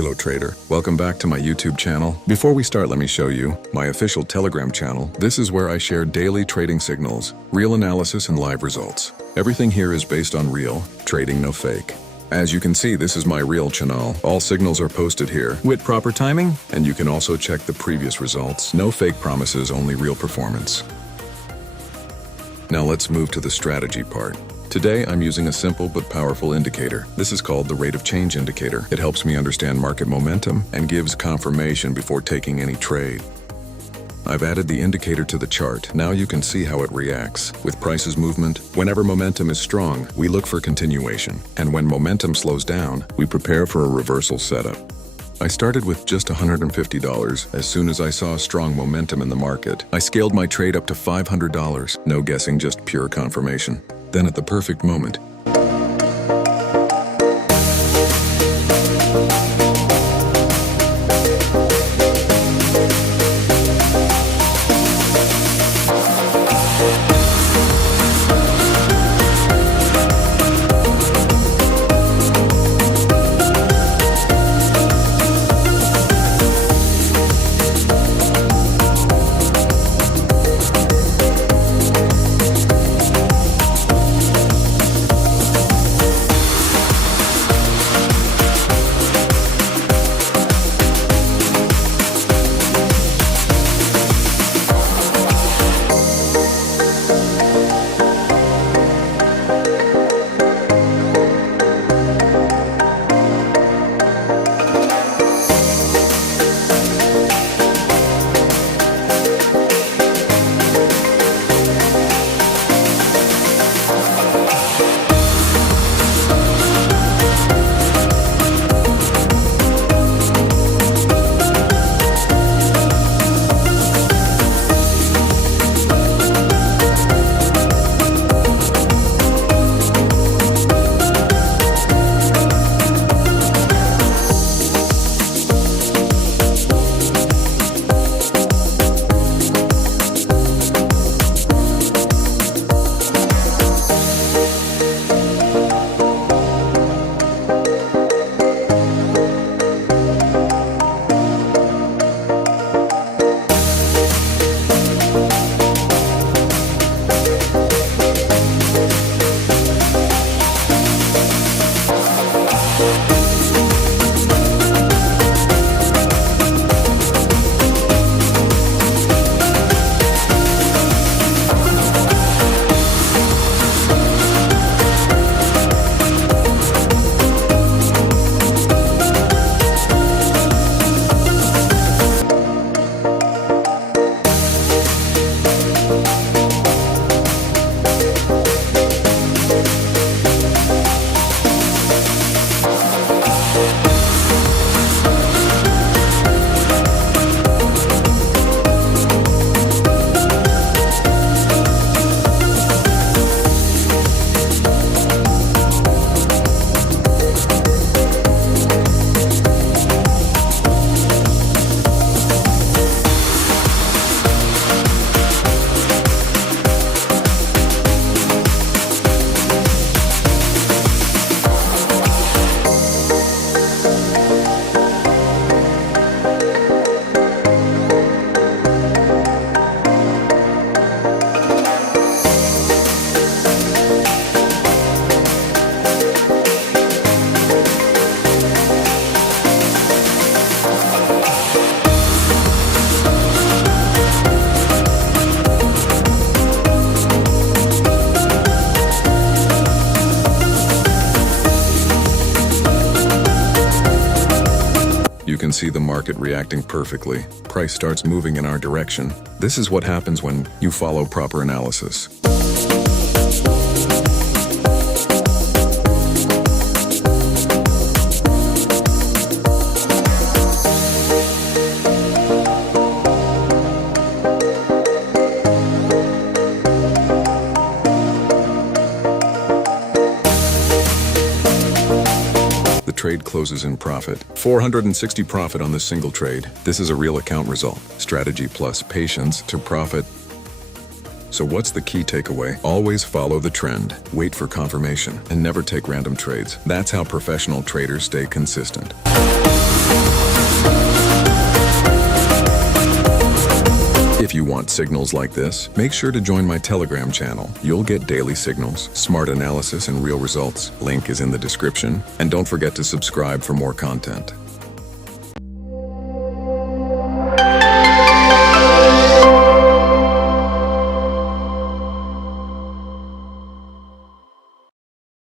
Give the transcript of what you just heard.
Hello Trader, welcome back to my YouTube channel. Before we start, let me show you my official Telegram channel. This is where I share daily trading signals, real analysis and live results. Everything here is based on real, trading no fake. As you can see, this is my real channel. All signals are posted here with proper timing, and you can also check the previous results. No fake promises, only real performance. Now let's move to the strategy part. Today, I'm using a simple but powerful indicator. This is called the rate of change indicator. It helps me understand market momentum and gives confirmation before taking any trade. I've added the indicator to the chart. Now you can see how it reacts. With prices movement, whenever momentum is strong, we look for continuation. And when momentum slows down, we prepare for a reversal setup. I started with just $150. As soon as I saw strong momentum in the market, I scaled my trade up to $500. No guessing, just pure confirmation. Then at the perfect moment, you can see the market reacting perfectly. Price starts moving in our direction. This is what happens when you follow proper analysis. Trade closes in profit. 460 profit on this single trade. This is a real account result. Strategy plus patience to profit. So what's the key takeaway? Always follow the trend, wait for confirmation, and never take random trades. That's how professional traders stay consistent. If you want signals like this, make sure to join my Telegram channel. You'll get daily signals, smart analysis, and real results. Link is in the description. And don't forget to subscribe for more content.